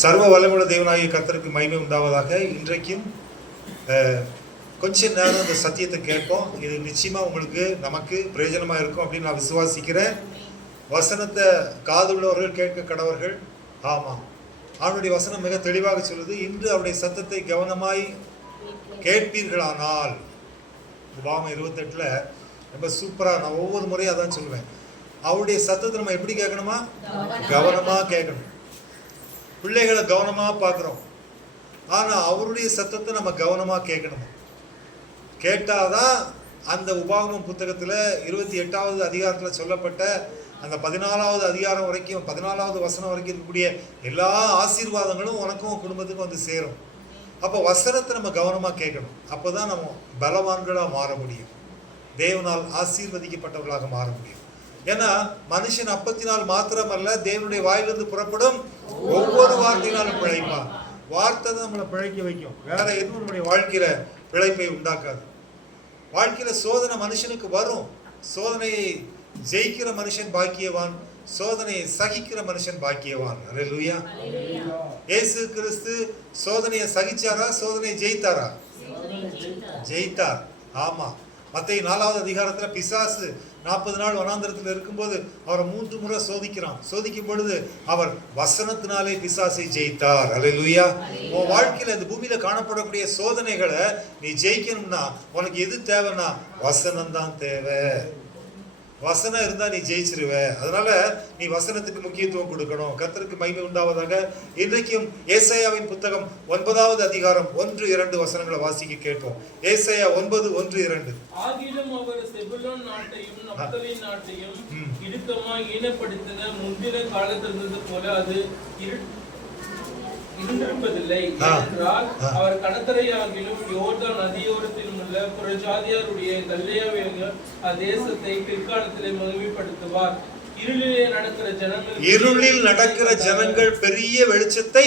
சர்வ வல்லமையுள்ள தேவனாகிய கர்த்தருக்கு மகிமை உண்டாவதாக. இன்றைக்கும் கொஞ்ச நேரம் இந்த சத்தியத்தை கேட்போம். இது நிச்சயமா உங்களுக்கு நமக்கு பிரயோஜனமா இருக்கும் அப்படின்னு நான் விசுவாசிக்கிறேன். வசனத்தை காதுள்ளவர்கள் கேட்க கடவர்கள். ஆமாம், அவனுடைய வசனம் மிக தெளிவாக சொல்லுது, இன்று அவருடைய சத்தத்தை கவனமாய் கேட்பீர்களானால். உபாகம் 28 ரொம்ப சூப்பராக, நான் ஒவ்வொரு முறையும் அதான் சொல்லுவேன், அவருடைய சத்தத்தை நம்ம எப்படி கேட்கணுமா? கவனமா கேட்கணும். பிள்ளைகளை கவனமா பார்க்குறோம், ஆனா அவருடைய சத்தத்தை நம்ம கவனமா கேட்கணுமா? கேட்டாதான் அந்த உபாகமம் புத்தகத்துல 28வது அதிகாரத்துல சொல்லப்பட்ட அந்த 14வது அதிகாரம் வரைக்கும் 14வது வசனம் வரைக்கும் இருக்கக்கூடிய எல்லா ஆசீர்வாதங்களும் உனக்கும் குடும்பத்துக்கும் வந்து சேரும். அப்போ வசனத்தை நம்ம கவனமா கேட்கணும். அப்போதான் நம்ம பலவான்களா மாற முடியும், தேவனால் ஆசீர்வதிக்கப்பட்டவர்களாக மாற முடியும். ஏன்னா மனுஷன் அப்பத்தினால் மாத்திரமல்ல, தேவனுடைய வாயிலிருந்து புறப்படும் ஒவ்வொரு வார்த்தையினாலும் பிழைப்பான். வார்த்தை தான் நம்மளை பிழைக்க வைக்கும், வேற எதுவும் நம்முடைய வாழ்க்கையில பிழைப்பை உண்டாக்காது. வாழ்க்கையில சோதனை மனுஷனுக்கு வரும். சோதனையை ஜெயிக்கிற மனுஷன் பாக்கியவான், சோதனையை சகிக்கிற மனுஷன் பாக்கியவான். அல்லேலூயா. இயேசு கிறிஸ்து சோதனையை சகிச்சாரா? சோதனையை ஜெயித்தாரா? ஜெயித்தார். ஆமா, மத்தேயு 4வது அதிகாரத்துல பிசாசு 40 நாள் வனாந்தரத்தில் இருக்கும்போது அவரை 3 முறை சோதிக்கிறான். சோதிக்கும் பொழுது அவர் வசனத்தினாலே பிசாசை ஜெயித்தார். அல்லேலூயா. உன் வாழ்க்கையில இந்த பூமியில காணப்படக்கூடிய சோதனைகளை நீ ஜெயிக்கணும்னா உனக்கு எது தேவைன்னா வசனம் தான் தேவை. வசனம் இருந்தா நீ ஜெயிச்சிருவ. அதனால நீ வசனத்துக்கு முக்கியத்துவம் கொடுக்கணும். கர்த்தருக்கு மகிமை உண்டாவதாக. இன்றைக்கும் ஏசாயாவின் புத்தகம் 9வது அதிகாரம் 1-2 வசனங்களை வாசிக்க கேட்போம். ஏசாயா 9:1-2. ஆகிலும் அவர் செபுலோன் நாட்டையும் நப்தலி நாட்டையும் இடுக்கமாய் ஈனப்படுத்தின முந்தின காலத்திலிருந்தது போல அது இருந்திருப்பதில்லை என்றால், அவர் கடற்கரையாகிலும் யோர்தான் நதியோரத்திலும் உள்ள புறஜாதியாருடைய கல்லேயாவிய தேசத்தை பிற்காலத்திலே மகிமைப்படுத்துவார். இருளில் நடக்கிற ஜனங்கள் பெரிய வெளிச்சத்தை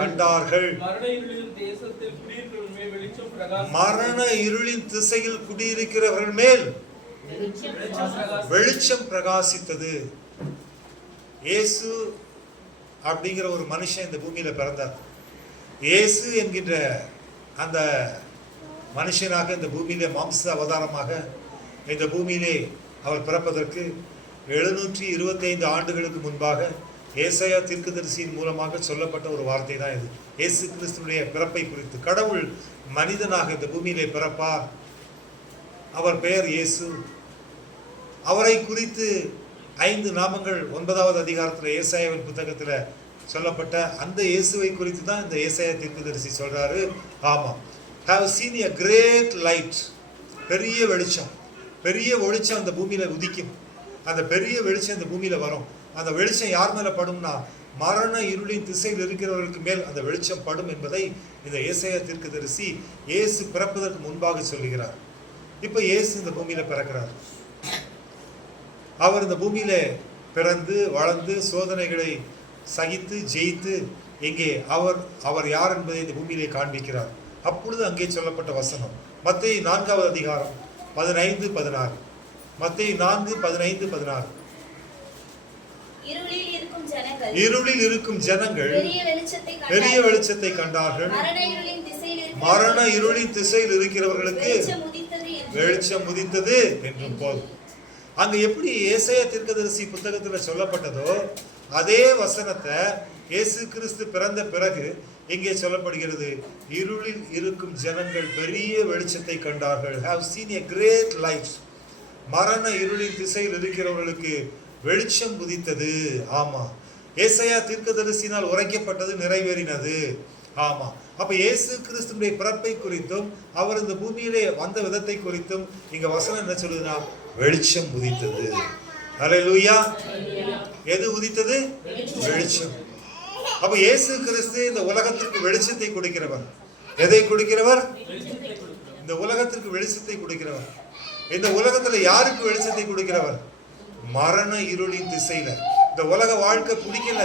கண்டார்கள். மரண இருளின் திசையில் குடியிருக்கிறவர்கள் மேல் வெளிச்சம் பிரகாசித்தது. இயேசு அப்படிங்கிற ஒரு மனுஷன் இந்த பூமியில பிறந்தார். இயேசு என்கின்ற அந்த மனுஷனாக இந்த பூமியிலே மாம்ச அவதாரமாக இந்த பூமியிலே அவர் பிறப்பதற்கு 725 ஆண்டுகளுக்கு முன்பாக ஏசாயா தீர்க்கதரிசியின் மூலமாக சொல்லப்பட்ட ஒரு வார்த்தை தான் இது. இயேசு கிறிஸ்துவினுடைய பிறப்பை குறித்து. கடவுள் மனிதனாக இந்த பூமியிலே பிறப்பார், அவர் பெயர் இயேசு. அவரை குறித்து 5 நாமங்கள் 9வது அதிகாரத்தில் ஏசாயாவின் புத்தகத்தில் சொல்லப்பட்ட அந்த இயேசுவை குறித்து தான் இந்த ஏசாயா தீர்க்கதரிசி சொல்றாரு. ஆமாம், have seen a great light. பெரிய வெளிச்சம், பெரிய வெளிச்சம் அந்த பூமியில உதிக்கும். அந்த பெரிய வெளிச்சம் இந்த பூமியில வரும். அந்த வெளிச்சம் யார் மேல படும்னா மரண இருளின் திசையில் இருக்கிறவர்களுக்கு மேல் அந்த வெளிச்சம் படும் என்பதை இந்த ஏசாயா தீர்க்கதரிசி இயேசு பிறப்பதற்கு முன்பாக சொல்லுகிறார். இப்ப இயேசு இந்த பூமியில பிறக்கிறார். அவர் இந்த பூமியில பிறந்து வளர்ந்து சோதனைகளை சகித்து ஜெயித்து எங்கே அவர் யார் என்பதை இந்த பூமியிலே காண்பிக்கிறார். அப்பொழுது அங்கே சொல்லப்பட்ட வசனம் மத்தேயு 4வது அதிகாரம் 15-16. மத்தேயு 4:15-16. இருளில் இருக்கும் ஜனங்கள் பெரிய வெளிச்சத்தை கண்டார்கள். மரண இருளின் திசையில் இருக்கிறவர்களுக்கு வெளிச்சம் உதித்தது என்றும் போதும். அங்க எப்படி ஏசாயா தீர்க்கதரிசி புத்தகத்துல சொல்லப்பட்டதோ அதே வசனத்தை இயேசு கிறிஸ்து பிறந்த பிறகு இங்கே சொல்லப்படுகிறது. இருளில் இருக்கும் ஜனங்கள் பெரிய வெளிச்சத்தை கண்டார்கள். have seen a great light. மரண இருளின் திசையில் இருக்கிறவர்களுக்கு வெளிச்சம் உதித்தது. ஆமா, ஏசாயா தீர்க்கதரிசினால் உரைக்கப்பட்டது நிறைவேறினது. ஆமா, அப்ப இயேசு கிறிஸ்துவினுடைய பிறப்பை குறித்தும் அவர் இந்த பூமியிலே வந்த விதத்தை குறித்தும் இங்க வசனம் என்ன சொல்லுதுன்னா வெளிச்சம் உதித்தது. அல்லேலூயா. எது உதித்தது? வெளிச்சம். அப்ப இயேசு கிறிஸ்து இந்த உலகத்திற்கு வெளிச்சத்தை கொடுக்கிறவர். எதை கொடுக்கிறவர்? இந்த உலகத்திற்கு வெளிச்சத்தை கொடுக்கிறவர். இந்த உலகத்துல யாருக்கு வெளிச்சத்தை கொடுக்கிறவர்? மரண இருளின் திசையில. இந்த உலக வாழ்க்கை பிடிக்கல,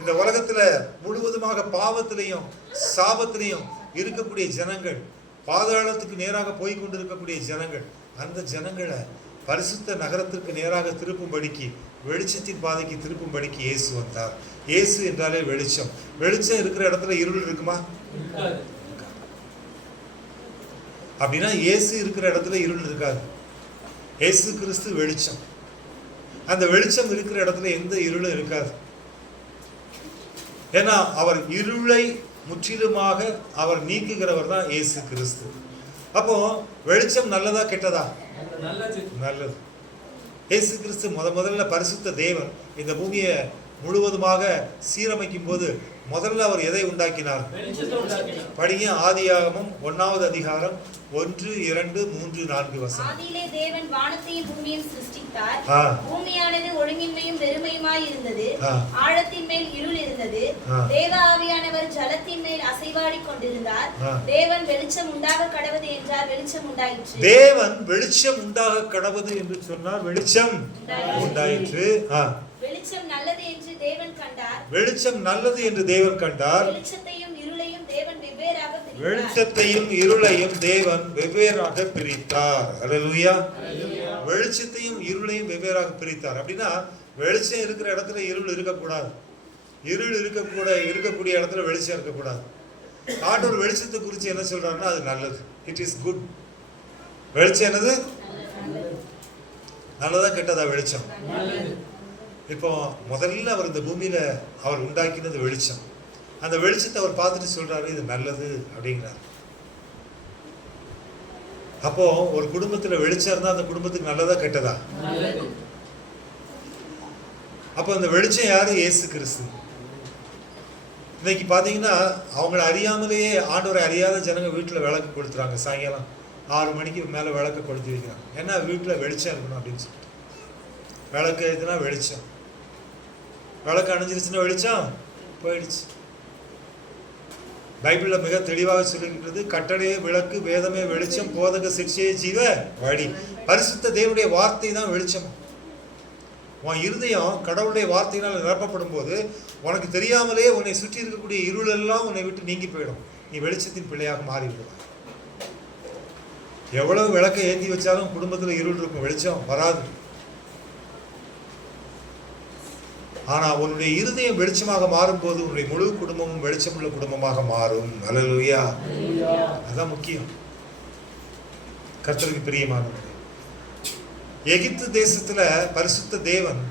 இந்த உலகத்துல முழுவதுமாக பாவத்திலையும் சாபத்திலையும் இருக்கக்கூடிய ஜனங்கள், பாதாளத்துக்கு நேராக போய் கொண்டிருக்கக்கூடிய ஜனங்கள், அந்த ஜனங்களை பரிசுத்த நகரத்திற்கு நேராக திருப்பும்படிக்கு, வெளிச்சத்தின் பாதைக்கு திருப்பும்படிக்கு இயேசு வந்தார். இயேசு என்றாலே வெளிச்சம். வெளிச்சம் இருக்கிற இடத்துல இருள் இருக்குமா? அப்படின்னா இயேசு இருக்கிற இடத்துல இருள் இருக்காது. இயேசு கிறிஸ்து வெளிச்சம். அந்த வெளிச்சம் இருக்கிற இடத்துல எந்த இருளும் இருக்காது. ஏன்னா அவர் இருளை முற்றிலுமாக அவர் நீக்குகிறவர் தான் இயேசு கிறிஸ்து. அப்போ வெளிச்சம் நல்லதா கெட்டதா? நல்லது. இயேசு கிறிஸ்து முதல்ல பரிசுத்த தேவன் இந்த பூமியை முழுவதுமாக சீரமைக்கும் போது முதல்ல அவர் எதை உண்டாக்கினார்? படிங்க, ஆதியாகமம் 1வது அதிகாரம் 1, 2, 3, 4 வசனம். ஆதியிலே தேவன் வானத்தையும் பூமியையும் சிருஷ்டித்தார். பூமியானது ஒழுங்கின்மையும் வெறுமையுமாய் இருந்தது. ஆழத்தின் மேல் இருள் இருந்தது. தேவ ஆவியானவர் ஜலத்தின் மேல் அசைவாடி கொண்டிருந்தார். தேவன் வெளிச்சம் உண்டாக கடவது என்றார், வெளிச்சம் உண்டாயிற்று. தேவன் வெளிச்சம் உண்டாக கடவது என்று சொன்னார், வெளிச்சம் உண்டாயிற்று. வெளிச்சம் நல்லது என்று தேவன் கண்டார். வெளிச்சம் நல்லது என்று தேவன் கண்டார். வெளிச்சத்தையும் இருளையும் தேவன் வெவ்வேறாக பிரித்தார். வெளிச்சத்தையும் இருளையும் தேவன் வெவ்வேறாக பிரித்தார். அல்லேலூயா. வெளிச்சத்தையும் இருளையும் வெவ்வேறாக பிரித்தார். அப்படின்னா வெளிச்சம் இருக்கிற இடத்துல இருள் இருக்கக்கூடாது. இருள் இருக்கக்கூடிய இடத்துல வெளிச்சம் இருக்கக்கூடாது. ஆண்டவர் வெளிச்சத்தை குறித்து என்ன சொல்றாருன்னா அது நல்லது. It is good. வெளிச்சம் என்னது? நல்லதா கெட்டதா? வெளிச்சம். இப்போ முதல்ல அவர் இந்த பூமியில அவர் உண்டாக்கினது வெளிச்சம். அந்த வெளிச்சத்தை அவர் பார்த்துட்டு சொல்றாரு இது நல்லது அப்படிங்கிறார். அப்போ ஒரு குடும்பத்துல வெளிச்சம் இருந்தா அந்த குடும்பத்துக்கு நல்லதா கெட்டதா? அப்போ அந்த வெளிச்சம் யாரு? இயேசு கிறிஸ்து. இன்னைக்கு பாத்தீங்கன்னா அவங்களை அறியாமலேயே, ஆண்டவரை அறியாத ஜனங்க வீட்டுல விளக்கு கொளுத்துறாங்க. சாயங்காலம் 6 மணிக்கு மேல விளக்கு கொளுத்தி வைக்கிறாங்க. ஏன்னா வீட்டுல வெளிச்சம் இருக்கணும் அப்படின்னு சொல்லிட்டு. விளக்கு எதுனா வெளிச்சம். விளக்கு அணைஞ்சிருச்சுன்னா வெளிச்சம் போயிடுச்சு. பைபிள்ல மிக தெளிவாக சொல்லியிருக்கிறது, கட்டளையே விளக்கு, வேதமே வெளிச்சம், போதக சிக்ஷையே ஜீவ வழி. பரிசுத்த தேவனுடைய வார்த்தை தான் வெளிச்சம். உன் இருதயம் கடவுளுடைய வார்த்தையினால் நிரப்பப்படும் போது உனக்கு தெரியாமலே உன்னை சுற்றி இருக்கக்கூடிய இருள் எல்லாம் உன்னை விட்டு நீங்கி போயிடும். நீ வெளிச்சத்தின் பிள்ளையாக மாறி விடுவாய். எவ்வளவு விளக்கை ஏந்தி வச்சாலும் குடும்பத்துல இருள் இருக்கும், வெளிச்சம் வராது. ஆனா உன்னுடைய இருதயம் வெளிச்சமாக மாறும் போது உன்னுடைய முழு குடும்பமும் வெளிச்சமுள்ள குடும்பமாக மாறும். அல்லேலூயா. அதான் முக்கியம். கர்த்தருக்கு பிரியமானது. எகிப்து தேசத்துல பரிசுத்த தேவன்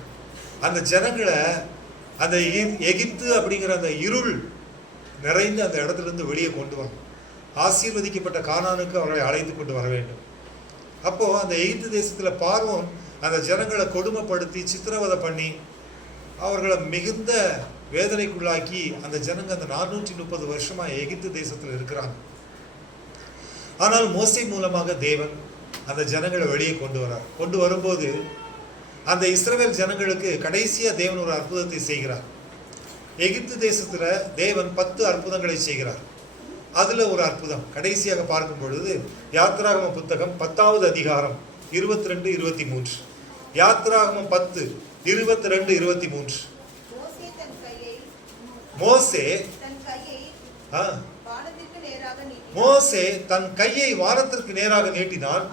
அந்த ஜனங்களை அந்த எகிப்து அப்படிங்கிற அந்த இருள் நிறைந்து அந்த இடத்துல இருந்து வெளியே கொண்டு வரணும். ஆசீர்வதிக்கப்பட்ட கானானுக்கு அவர்களை அழைத்து கொண்டு வர வேண்டும். அப்போ அந்த எகிப்து தேசத்துல பார்வோன் அந்த ஜனங்களை கொடுமைப்படுத்தி சித்திரவதை பண்ணி அவர்களை மிகுந்த வேதனைக்குள்ளாக்கி அந்த ஜனங்க அந்த 430 வருஷமா எகிப்து தேசத்தில் இருக்கிறாங்க. ஆனால் மோசே மூலமாக தேவன் அந்த ஜனங்களை வெளியே கொண்டு வரும்போது அந்த இஸ்ரவேல் ஜனங்களுக்கு கடைசியா தேவன் ஒரு அற்புதத்தை செய்கிறார். எகிப்து தேசத்துல தேவன் 10 அற்புதங்களை செய்கிறார். அதுல ஒரு அற்புதம் கடைசியாக பார்க்கும் பொழுது யாத்ராகம புத்தகம் 10வது அதிகாரம் 22, 23. யாத்ராகமம் 10, 22, 23. மோசே தன் கையை வானத்திற்கு நேராக நீட்டினான்.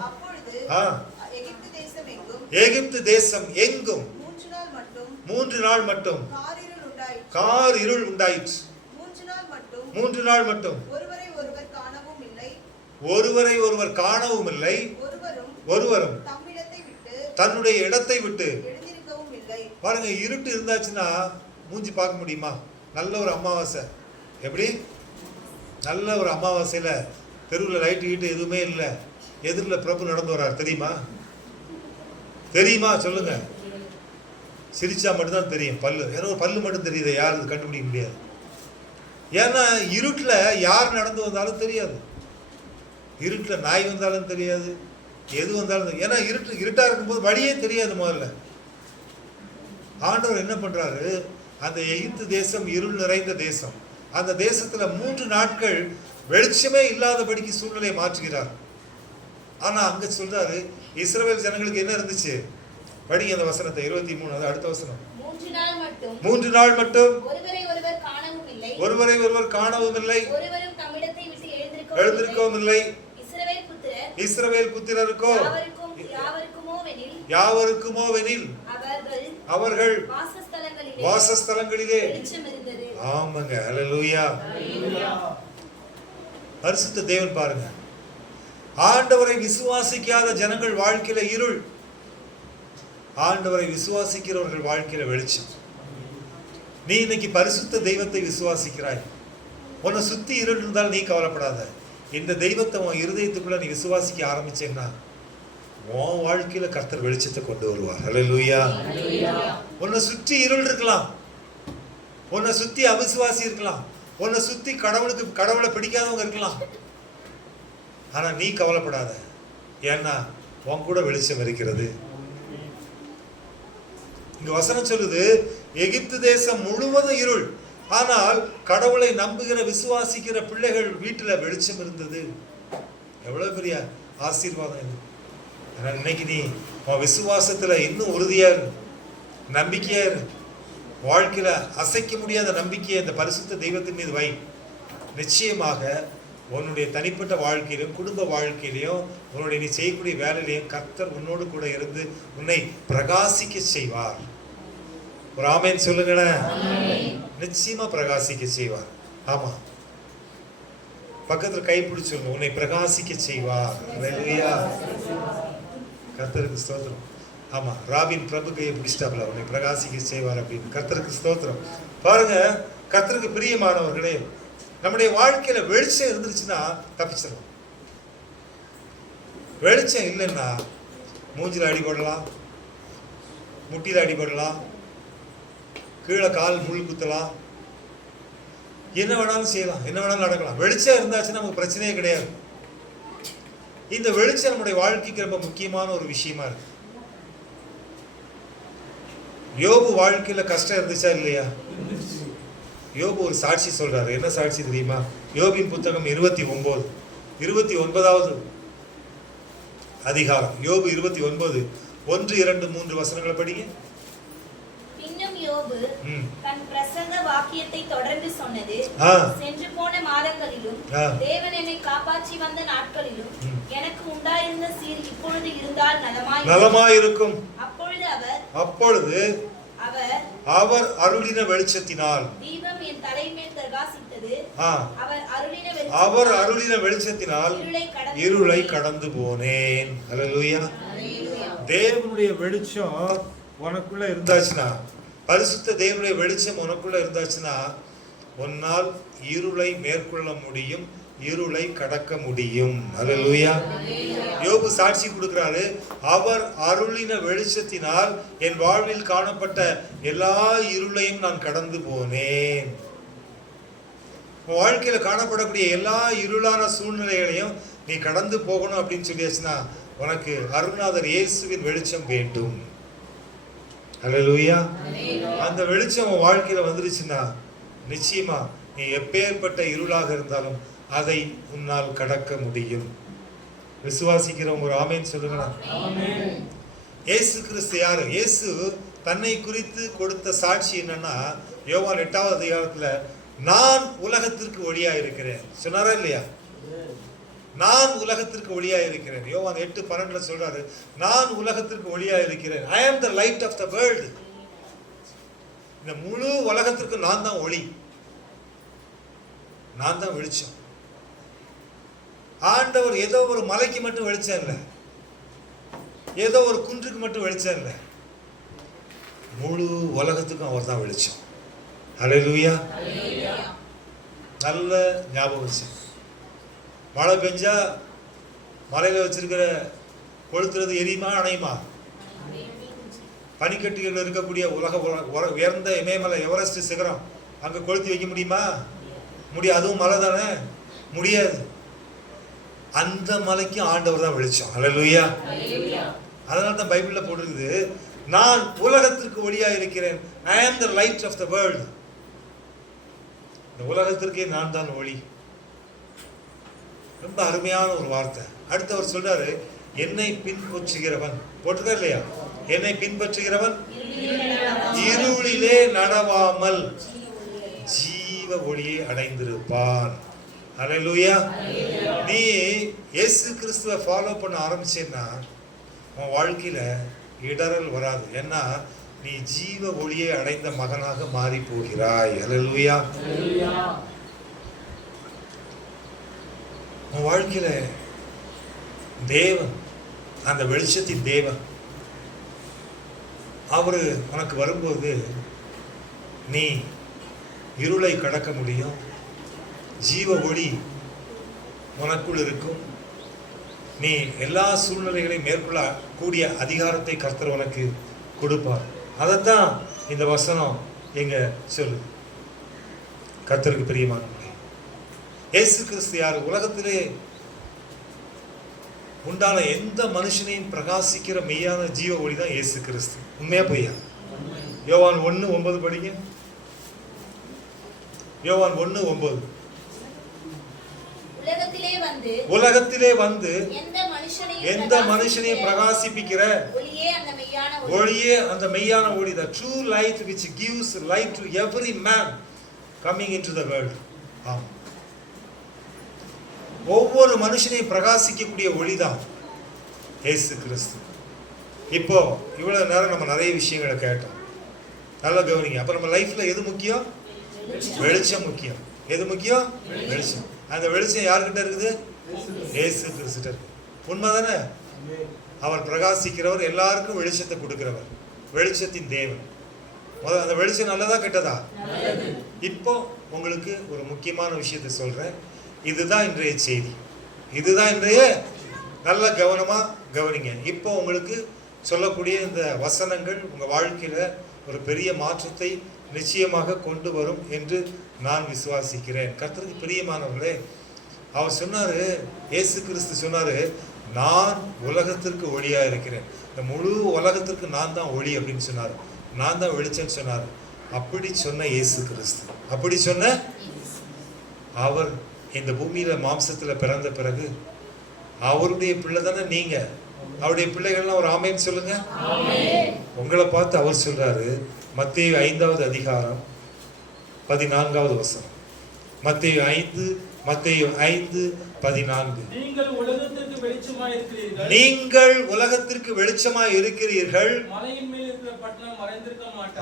எகிப்து தேசம் எங்கும் 3 நாள் மட்டும் கார் இருள் உண்டாயிற்று. 3 நாள் மட்டும் ஒருவரை ஒருவர் காணவும் இல்லை. ஒருவரும் தன்னுடைய இடத்தை விட்டு. பாருங்க, இருட்டு இருந்தாச்சுன்னா மூஞ்சி பார்க்க முடியுமா? நல்ல ஒரு அமாவாசை, எப்படி நல்ல ஒரு அமாவாசையில தெருவில் லைட்டு கீட்டு எதுவுமே இல்லை, எதிரில் பிரபு நடந்து வர்றார், தெரியுமா சொல்லுங்க. சிரிச்சா மட்டும்தான் தெரியும். பல்லு ஏதோ பல்லு மட்டும் தெரியுது, யாரும் கண்டுபிடிக்க முடியாது. ஏன்னா இருட்டில் யார் நடந்து வந்தாலும் தெரியாது. இருட்டில் நாய் வந்தாலும் தெரியாது, எது வந்தாலும். ஏன்னா இருட்டா இருக்கும்போது வழியே தெரியாது. முதல்ல ஆண்டவர் என்ன பண்றாரு, அந்த எகிப்து தேசம் இருள் நிறைந்த தேசம். அந்த தேசத்துல 3 நாட்கள் வெளிச்சமே இல்லாதபடிக்கு சூழ்நிலையை மாற்றுகிறார். ஆனா அங்க சொல்றாரு இஸ்ரவேல் ஜனங்களுக்கு என்ன இருந்துச்சு? படிங்க அந்த வசனத்தை, 23, அது அடுத்த வசனம். 3 நாள் மட்டும் ஒருவரை ஒருவர் காணவும் இல்லை, எழுந்திருக்கவும் இல்லை. இஸ்ரவேல் புத்திரருக்கோ யாவருக்குமோவெனில் அவர்கள் வாசஸ்தலங்களிலே ஆமாங்க. அல்லேலூயா. பரிசுத்த தேவன் பாருங்க, ஆண்டவரை விசுவாசிக்காத ஜனங்கள் வாழ்க்கையில இருள், ஆண்டவரை விசுவாசிக்கிறவர்கள் வாழ்க்கையில வெளிச்சம். நீ இன்னைக்கு பரிசுத்த தெய்வத்தை விசுவாசிக்கிறாய், உன்னை சுத்தி இருள் இருந்தால் நீ கவலைப்படாத. இந்த தெய்வத்தை உன் இருதயத்துக்குள்ள நீ விசுவாசிக்க ஆரம்பிச்சேன்னா உன் வாழ்க்கையில கர்த்தர் வெளிச்சத்தை கொண்டு வருவார். அல்லேலூயா. உன்னை சுற்றி இருள் இருக்கலாம், உன்னை சுத்தி அவிசுவாசி இருக்கலாம், உன்னை சுத்தி கடவுளை பிடிக்காதவங்க இருக்கலாம். ஆனா நீ கவலைப்படாத, ஏன்னா உன் கூட வெளிச்சம் இருக்கிறது. இங்க வசனம் சொல்லுது, எகிப்து தேசம் முழுவதும் இருள், ஆனால் கடவுளை நம்புகிற விசுவாசிக்கிற பிள்ளைகள் வீட்டுல வெளிச்சம் இருந்தது. எவ்வளவு பெரிய ஆசீர்வாதம் இது. அதனால இன்னைக்கு நீ உன் விசுவாசத்துல இன்னும் உறுதியா இரு, நம்பிக்கையா இரு. வாழ்க்கையில அசைக்க முடியாத நம்பிக்கையை இந்த பரிசுத்த தெய்வத்தின் மீது வை. நிச்சயமாக உன்னுடைய தனிப்பட்ட வாழ்க்கையிலும் குடும்ப வாழ்க்கையிலையும் உன்னுடைய நீ செய்யக்கூடிய வேலையிலையும் கர்த்தர் உன்னோடு கூட இருந்து உன்னை பிரகாசிக்க செய்வார். ஒரு ஆமேன் சொல்லுங்களேன். நிச்சயமா பிரகாசிக்க செய்வார். ஆமா, பக்கத்துல கைப்பிடிச்சு சொல்லுங்க, உன்னை பிரகாசிக்க செய்வார். அல்லேலூயா. கர்த்தருக்கு ஸ்தோத்திரம். ஆமா, ராபின் பிரபு கையை பிடிச்சிட்டாப்ல, உன்னை பிரகாசிக்க செய்வார் அப்படின்னு. கர்த்தருக்கு ஸ்தோத்திரம். பாருங்க, கர்த்தருக்கு பிரியமானவர்களே, நம்முடைய வாழ்க்கையில வெளிச்சம் இருந்துருச்சுன்னா தப்பிச்சிடும். வெளிச்சம் இல்லைன்னா மூஞ்சில அடிபடலாம், முட்டியில அடிபடலாம், கீழே கால் முள் குத்தலாம், என்ன வேணாலும் செய்யலாம், என்ன வேணாலும் நடக்கலாம். வெளிச்சம் இருந்தாச்சுன்னா நமக்கு பிரச்சனையே கிடையாது. இந்த வெளிச்சம் நம்முடைய வாழ்க்கைக்கு ரொம்ப முக்கியமான ஒரு விஷயமா இருக்கு. யோபு வாழ்க்கையில கஷ்டம் இருந்துச்சா இல்லையா? யோபு ஒரு சாட்சி சொல்றாரு. என்ன சாட்சி தெரியுமா? யோபின் புத்தகம் 29வது அதிகாரம், யோபு 29 1, 2, 3 வசனங்களை படிங்க. இன்னும் யோபு தன் பிரசங்க வாக்கியத்தை தொடர்ந்து சொன்னது, சென்று போன மாதங்களிலும் தேவன் என்னை காப்பாற்றி வந்த நாட்களிலும் எனக்கு உண்டாயிருந்த சீர் இப்பொழுது இருந்தால் நலமாயிருக்கும். அப்பொழுது அவர் அருளின வெளிச்சத்தினால் தீபம் என் தலைமேல் பிரகாசித்தது. அவர் அருளின வெளிச்சத்தினால் இருளை கடந்து போனேன். அல்லேலூயா. தேவனுடைய வெளிச்சம் உனக்குள்ள இருந்தாச்சுன்னா, பரிசுத்த தேவனுடைய வெளிச்சம் உனக்குள்ள இருந்தாச்சுன்னா உன்னால் இருளை மேற்கொள்ள முடியும், இருளை கடக்க முடியும். அல்லேலூயா. யோபு சாட்சி கொடுக்கிறாரு, அவர் அருளின வெளிச்சத்தினால் என் வாழ்வில் காணப்பட்ட எல்லா இருளையும் நான் கடந்து போனேன். வாழ்க்கையில காணப்படக்கூடிய எல்லா இருளான சூழ்நிலைகளையும் நீ கடந்து போகணும் அப்படின்னு சொல்லியாச்சுன்னா உனக்கு அருள்நாதர் இயேசுவின் வெளிச்சம் வேண்டும். அல்லேலூயா. அந்த வெளிச்சம் உன் வாழ்க்கையில வந்துருச்சுன்னா நிச்சயமா நீ எப்பேற்பட்ட இருளாக இருந்தாலும் அதை உன்னால் கடக்க முடியும். விசுவாசிக்கிறவங்க ஒரு ஆமேன் சொல்லுங்களா? இயேசு கிறிஸ்து யாரு? இயேசு தன்னை குறித்து கொடுத்த சாட்சி என்னன்னா, யோவான் 8வது அதிகாரத்துல நான் உலகத்திற்கு ஒளியா இருக்கிறேன் சொன்னாரா இல்லையா? நான் உலகத்திற்கு ஒளியா இருக்கிறேன். யோவான் 8:12 சொல்றாரு, நான் உலகத்திற்கு ஒளியா இருக்கிறேன். I am the light of the world. இந்த முழு உலகத்திற்கு நான் தான் ஒளி, நான் தான் வெளிச்சம். ஆண்டவர் ஏதோ ஒரு மலைக்கு மட்டும் வெளிச்சம் இல்லை, ஏதோ ஒரு குன்றுக்கு மட்டும் வெளிச்சம் இல்லை, முழு உலகத்துக்கும் அவர் தான் வெளிச்சம். அல்லேலூயா. நல்ல ஞாபகம் வச்சு, மழை பெஞ்சா மலையில வச்சிருக்கிற கொளுத்துறது எரியுமா அணையுமா? பனிக்கட்டிகள் இருக்கக்கூடிய உயர்ந்த இமயமலை எவரெஸ்ட் சிகரம் அங்க கொளுத்தி வைக்க முடியுமா? முடியாது. அதுவும் மலை தானே, முடியாது. அந்த மலைக்கு ஆண்டவர் தான் வெளிச்சம். அல்லேலூயா. அதனால தான் பைபிள்ல போட்டிருக்குது, நான் உலகத்திற்கு ஒளியா இருக்கிறேன். I am the light of the world. இந்த உலகத்திற்கே நான் தான் ஒளி. ரொம்ப அருமையான ஒரு வார்த்தை. அடுத்தவர் சொல்றாரு, என்னை பின்பற்றுகிறவன், போட்டுக்கா இல்லையா? என்னை பின்பற்றுகிறவன் இருளிலே நடவாமல் ஜீவ ஒளியை அடைந்திருப்பான். அல்லேலூயா. நீ இயேசு கிறிஸ்துவை ஃபாலோ பண்ண ஆரம்பிச்சேன்னா உன் வாழ்க்கையில இடரல் வராது. ஏன்னா நீ ஜீவ ஒளியை அடைந்த மகனாக மாறி போகிறாய். ஹல்லேலூயா. உன் வாழ்க்கையில தேவன், அந்த வெளிச்சத்தின் தேவன், அவரு உனக்கு வரும்போது நீ இருளை கடக்க முடியும். ஜீவ ஒளி உனக்குள் இருக்கும். நீ எல்லா சூழ்நிலைகளையும் மேற்கொள்ள கூடிய அதிகாரத்தை கர்த்தர் உனக்கு கொடுப்பார். அதைத்தான் இந்த வசனம் எங்க சொல்லு. கர்த்தருக்கு பிரியமானவர்களே, இயேசு கிறிஸ்து யாரு? உலகத்திலே உண்டான எந்த மனுஷனையும் பிரகாசிக்கிற மெய்யான ஜீவ ஒளி தான் இயேசு கிறிஸ்து. உண்மையா பொய்யா? யோவான் 1:9 படிங்க. யோவான் 1:9. உலகத்திலே வந்து எந்த மனுஷனையும் பிரகாசிப்பிக்கிற ஒளியே அந்த மெய்யான ஒளி. The true light which gives light to every man coming into the world. ஆம், ஒவ்வொரு மனுஷனையும் பிரகாசிக்கக்கூடிய ஒளிதான் இயேசு கிறிஸ்து. இப்போ இவ்வளவு நேரம் நம்ம நிறைய விஷயங்களை கேட்டோம். நல்லா கவனிங்க. அப்ப நம்ம லைஃப்ல எது முக்கியம்? வெளிச்சம் முக்கியம். எது முக்கியம்? வெளிச்சம். அந்த வெளிச்சம் யார்கிட்ட இருக்குது? இயேசு கிறிஸ்துட்ட இருக்கு. உண்மைதானே? அவர் பிரகாசிக்கிறவர், எல்லாருக்கும் வெளிச்சத்தை கொடுக்கிறவர், வெளிச்சத்தின் தேவன். அந்த வெளிச்சம் நல்லதா கெட்டதா? இப்போ உங்களுக்கு ஒரு முக்கியமான விஷயத்தை சொல்றேன். இதுதான் இன்றைய செய்தி. இதுதான் இன்றைய, நல்ல கவனமா கவனிங்க. இப்போ உங்களுக்கு சொல்லக்கூடிய இந்த வசனங்கள் உங்க வாழ்க்கையில ஒரு பெரிய மாற்றத்தை நிச்சயமாக கொண்டு வரும் என்று நான் விசுவாசிக்கிறேன். கர்த்தருக்கு பிரியமானவர்களே, அவர் சொன்னாரு, இயேசு கிறிஸ்து சொன்னாரு, நான் உலகத்திற்கு ஒளியா இருக்கிறேன். இந்த முழு உலகத்திற்கு நான் தான் ஒளி அப்படின்னு சொன்னார். நான் தான் வெளிச்சம் சொன்னார். அப்படி சொன்ன இயேசு கிறிஸ்து, அப்படி சொன்ன அவர் இந்த பூமியில மாம்சத்துல பிறந்த பிறகு அவருடைய பிள்ளை தானே நீங்க. அவருடைய பிள்ளைகள்லாம் ஒரு ஆமேன்னு சொல்லுங்க. உங்களை பார்த்து அவர் சொல்றாரு, மத்தேயு 5வது அதிகாரம் 14வது வசனம். மத்தேயு 5:14. நீங்கள் உலகத்திற்கு வெளிச்சமாய் இருக்கிறீர்கள்.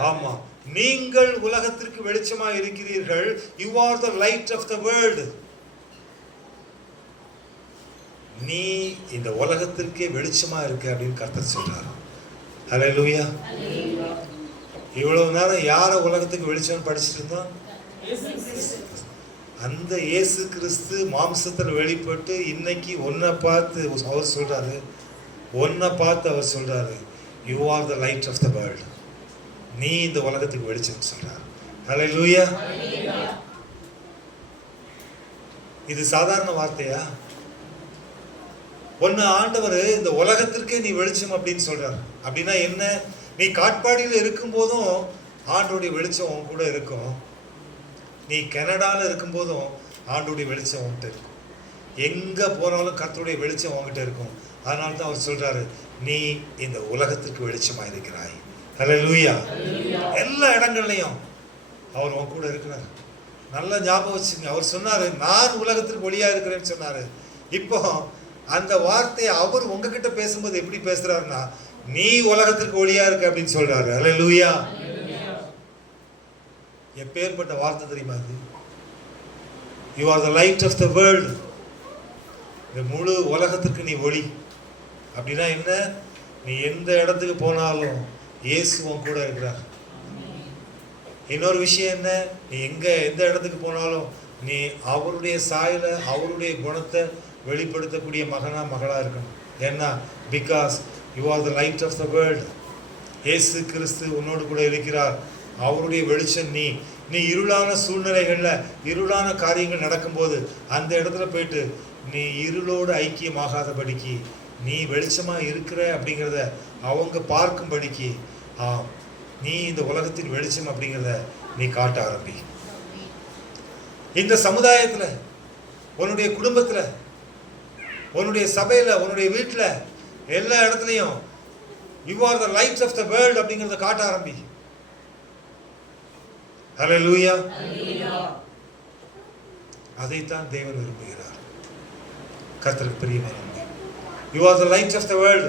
ஆமா, நீங்கள் உலகத்திற்கு வெளிச்சமாய் இருக்கிறீர்கள். You are the light of the world. நீ இந்த உலகத்திற்கே வெளிச்சமா இருக்க அப்படின்னு கர்த்தர் சொல்றாரு. ஹல்லேலூயா. இவ்வளவு நேரம் யார உலகத்துக்கு வெளிச்சம் படிச்சுட்டு இருந்தோம்? அந்த இயேசு கிறிஸ்து மாம்சத்தில் வெளிப்பட்டு இன்னைக்கு ஒன்னை பார்த்து அவர் சொல்றாரு, you are the light of the world. நீ இந்த உலகத்துக்கு வெளிச்சம் சொல்றாரு. ஹல்லேலூயா. இது சாதாரண வார்த்தையா? ஒன்னு ஆண்டவர் இந்த உலகத்திற்கே நீ வெளிச்சம் அப்படின்னு சொல்றாரு. அப்படின்னா என்ன? நீ காட்பாடியில் இருக்கும் போதும் ஆண்டோடைய வெளிச்சம் உன் கூட இருக்கும். நீ கனடால இருக்கும் போதும் ஆண்டோடைய வெளிச்சம் உன்கிட்ட இருக்கும். எங்க போனாலும் கர்த்தருடைய வெளிச்சம் உன்கிட்ட இருக்கும். அதனால தான் அவர் சொல்றாரு, நீ இந்த உலகத்திற்கு வெளிச்சமா இருக்கிறாய். ஹல்லேலூயா. எல்லா இடங்கள்லையும் அவர் உன் கூட இருக்கிறார். நல்லா ஞாபகம் வச்சுங்க. அவர் சொன்னாரு, நான் உலகத்திற்கு ஒளியா இருக்கிறேன்னு சொன்னாரு. இப்போ அந்த வார்த்தையை அவர் உங்ககிட்ட பேசும்போது எப்படி பேசுறாருன்னா, நீ உலகத்திற்கு ஒளியா இருக்க அப்படின்னு சொல்றாரு. ஹல்லேலூயா. எப்பேற்பட்ட வார்த்தை தெரியுமா அது? You are the light of the world. இந்த முழு உலகத்திற்கு நீ ஒளி. அப்படின்னா என்ன? நீ எந்த இடத்துக்கு போனாலும் இயேசு உன் கூட இருக்கிறார். இன்னொரு விஷயம் என்ன? நீ எந்த இடத்துக்கு போனாலும் நீ அவருடைய சாயல, அவருடைய குணத்தை வெளிப்படுத்தக்கூடிய மகளா இருக்கணும். ஏன்னா because you are the light of the world. இயேசு கிறிஸ்து உன்னோடு கூட இருக்கிறார். அவருடைய வெளிச்சம் நீ. நீ இருளான சூழ்நிலைகள்ல, இருளான காரியங்கள் நடக்கும்போது அந்த இடத்துல போயிட்டு நீ இருளோடு ஐக்கியமாகாதபடிக்கு நீ வெளிச்சமா இருக்கிற அப்படிங்கிறத அவங்க பார்க்கும்படிக்கு நீ இந்த உலகத்தின் வெளிச்சம் அப்படிங்கிறத நீ காட்ட ஆரம்பி. இந்த சமுதாயத்துல, உன்னுடைய குடும்பத்துல, உன்னுடைய சபையில, உன்னுடைய வீட்டுல, எல்லா இடத்துலையும் you are the light of the world அப்படிங்கிறத காட்ட ஆரம்பி. ஹல்லேலூயா. அதைத்தான் தேவன் விரும்புகிறார். கர்த்தருக்கு பிரியமானவர்களே, you are the light of the world.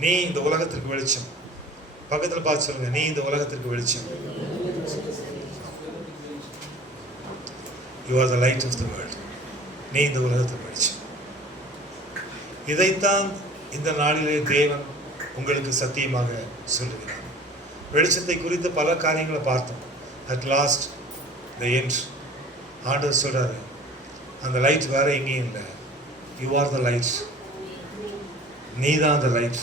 நீ இந்த உலகத்திற்கு வெளிச்சம். பக்கத்தில் பார்த்து சொல்லுங்க, நீ இந்த உலகத்திற்கு வெளிச்சம். You are the light of the world. நீ இந்த உலகத்திற்கு வெளிச்சம். இதைத்தான் இந்த நாளிலே தேவன் உங்களுக்கு சத்தியமாக சொல்லுகிறார். வெளிச்சத்தை குறித்து பல காரியங்களை பார்த்தோம். அட் லாஸ்ட் த எண்ட் ஆண்டவர் சொல்றாரு, அந்த லைட் வேற எங்கேயும் இல்லை, யூ ஆர் த லைட். நீ தான் அந்த லைட்.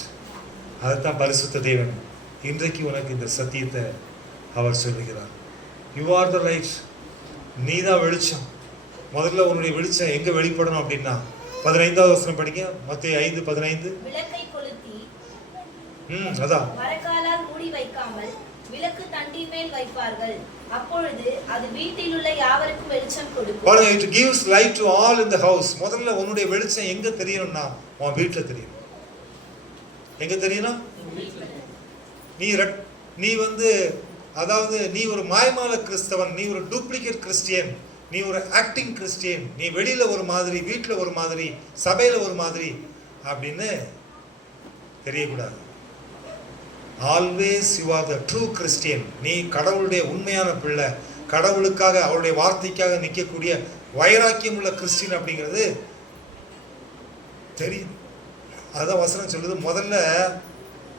அதைத்தான் பரிசுத்த தேவன் இன்றைக்கு உனக்கு இந்த சத்தியத்தை அவர் சொல்லுகிறார். You are the light. நீ தான் வெளிச்சம். முதல்ல உன்னுடைய வெளிச்சம் எங்க வெளிப்படணும் அப்படின்னா 15வது வசனம் படிங்க. மத்தேயு 5:15. விளக்கை கொளுத்தி அதான் மரக்காலால் மூடி வைக்காமல் விளக்கு தண்டின் மேல் வைப்பார்கள், அப்பொழுது அது வீட்டில் உள்ள யாவருக்கும் வெளிச்சம் கொடுக்கும். பாருங்க, it gives light to all in the house. முதல்ல உன்னுடைய வெளிச்சம் எங்க தெரியணும்னா உன் வீட்டுல தெரியும். எங்க தெரியணும்? நீ அதாவது நீ ஒரு மாய்மால கிறிஸ்தவன், நீ ஒரு டூப்ளிகேட் கிறிஸ்டியன், நீ ஒரு ஆக்டிங் கிறிஸ்டியன், நீ வெளியில ஒரு மாதிரி, வீட்டுல ஒரு மாதிரி, சபையில ஒரு மாதிரி அப்படின்னு தெரியக்கூடாது. Always you are the true Christian. நீ கடவுளுடைய உண்மையான பிள்ளை, கடவுளுக்காக அவருடைய வார்த்தைக்காக நிற்கக்கூடிய வைராக்கியம் உள்ள கிறிஸ்டியன் அப்படிங்கிறது தெரியும். அதான் வசனம் சொல்லுது, முதல்ல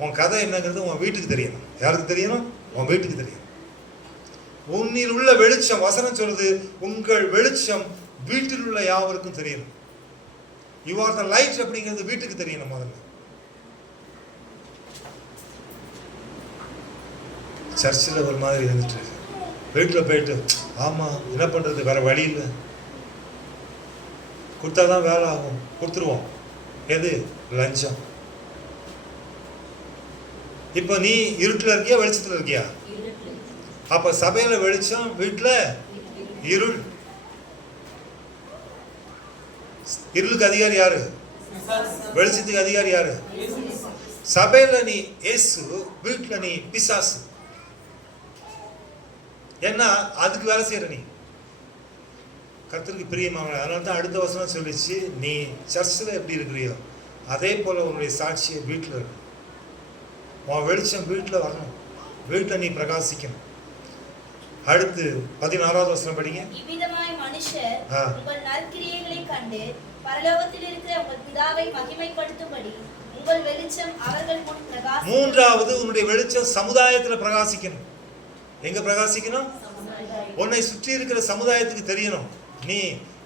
உன் கதை என்னங்கிறது உன் வீட்டுக்கு தெரியணும். யாருக்கு தெரியணும்? உன் வீட்டுக்கு தெரியும். உன்னில் உள்ள வெளிச்சம், வசனம் சொல்லுது, உங்கள் வெளிச்சம் வீட்டில் உள்ள யாவருக்கும் தெரியணும். யூ ஆர் த லைட் அப்படிங்கிறது வீட்டுக்கு தெரியணும். முதல்ல சர்ச்சில் ஒரு மாதிரி இருந்துட்டு வீட்டில் போயிட்டு ஆமா என்ன பண்றது, வேற வழி இல்லை, கொடுத்தாதான் வேலை ஆகும், கொடுத்துருவோம். எது? லஞ்சம். இப்ப நீ இருட்டுல இருக்கியா வெளிச்சத்துல இருக்கியா? அப்ப சபையில வெளிச்சம், வீட்டுல இருள். இருளுக்கு அதிகாரி யாரு? வெளிச்சத்துக்கு அதிகாரி யாரு? சபையில நீ இயேசு, வீட்டுல நீ பிசாசு. ஏன்னா அதுக்கு வேலை செய்யற நீ கர்த்தருக்கு பிரியமானவன். அதனால தான் அடுத்த வசனம் சொல்லிச்சு, நீ சர்ச்சில் எப்படி இருக்கிறியோ அதே போல உன்னுடைய சாட்சியை வீட்டில் இருக்கு. உன் வெளிச்சம் வீட்டில் வரணும், வீட்டில் நீ பிரகாசிக்கணும். அடுத்து 16வது வசனம் படிங்க. இவ்விதமாய் மனுஷர் உங்கள் நற்கிரியைகளை கண்டு பரலோகத்தில் இருக்கிற உங்கள் பிதாவை மகிமைப்படுத்தும்படி உங்கள் வெளிச்சம் அவர்கள் முன் பிரகாசிக்கும். மூன்றாவது, உன்னுடைய வெளிச்சம் சமுதாயத்தில் பிரகாசிக்கணும். எங்க பிரகாசிக்கணும்? உன்னை சுற்றி இருக்கிற சமுதாயத்துக்கு தெரியணும். நீ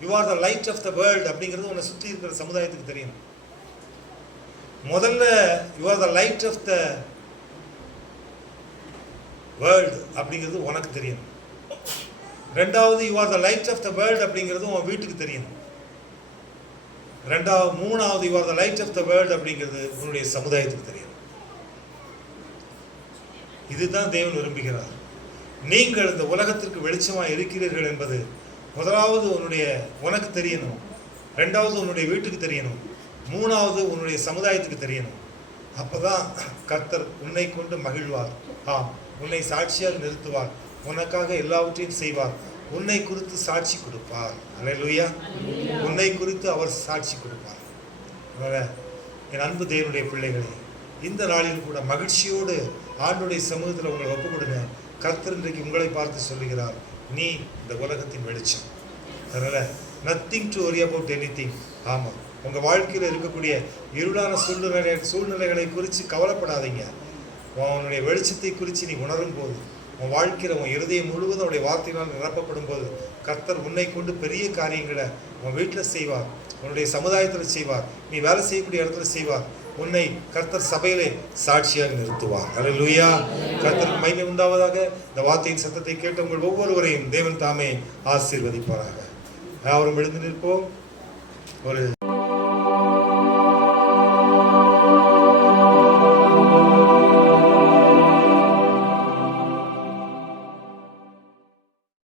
you are the light of the world அப்படிங்கிறது உன்னை சுற்றி இருக்கிற சமுதாயத்துக்கு தெரியணும். முதல்ல you are the light of the world அப்படிங்கிறது உனக்கு தெரியணும். ரெண்டாவது, you are the light of the world அப்படிங்கிறது உன் வீட்டுக்கு தெரியணும். மூணாவது, you are the light of the world அப்படிங்கிறது உன்னுடைய சமுதாயத்துக்கு தெரியணும். இதுதான் தேவன் விரும்புகிறார். நீங்கள் இந்த உலகத்திற்கு வெளிச்சமாக இருக்கிறீர்கள் என்பது முதலாவது உனக்கு தெரியணும். ரெண்டாவது உன்னுடைய வீட்டுக்கு தெரியணும். மூணாவது உன்னுடைய சமுதாயத்துக்கு தெரியணும். அப்பதான் கர்த்தர் உன்னை கொண்டு மகிழ்வார். உன்னை சாட்சியாக நிறுத்துவார். உனக்காக எல்லாவற்றையும் செய்வார். உன்னை குறித்து சாட்சி கொடுப்பார். அல்லேலூயா. உன்னை குறித்து அவர் சாட்சி கொடுப்பார். அதனால என் அன்பு தேவனுடைய பிள்ளைகளே, இந்த நாளில் கூட மகிழ்ச்சியோடு ஆண்டுடைய சமூகத்தில் உங்களை ஒப்பு கொடுங்க. கர்த்தர் இன்றைக்கு உங்களை பார்த்து சொல்லுகிறார், நீ இந்த உலகத்தின் வெளிச்சம். அதனால nothing to worry about anything. ஆமாம், உங்கள் வாழ்க்கையில் இருக்கக்கூடிய இருளான சூழ்நிலைகளை குறித்து கவலைப்படாதீங்க. உன்னுடைய வெளிச்சத்தை குறித்து நீ உணரும் போது, உன் வாழ்க்கையில் உன் இருதயம் முழுவதும் அவருடைய வார்த்தையினால் நிரப்பப்படும் போது, கர்த்தர் உன்னை கொண்டு பெரிய காரியங்களை உன் வீட்டில் செய்வார், உன்னுடைய சமுதாயத்தில் செய்வார், நீ வேலை செய்யக்கூடிய இடத்துல செய்வார். உன்னை கர்த்தர் சபையிலே சாட்சியாக நிறுத்துவார். அல்லேலூயா. கர்த்தருக்கு மகிமை உண்டாவதாக. இந்த வார்த்தையின் சத்தத்தை கேட்ட உங்கள் ஒவ்வொருவரையும் தேவன் தாமே ஆசீர்வதிப்பாராக. யாவரும் எழுந்து நிற்போம். ஒரு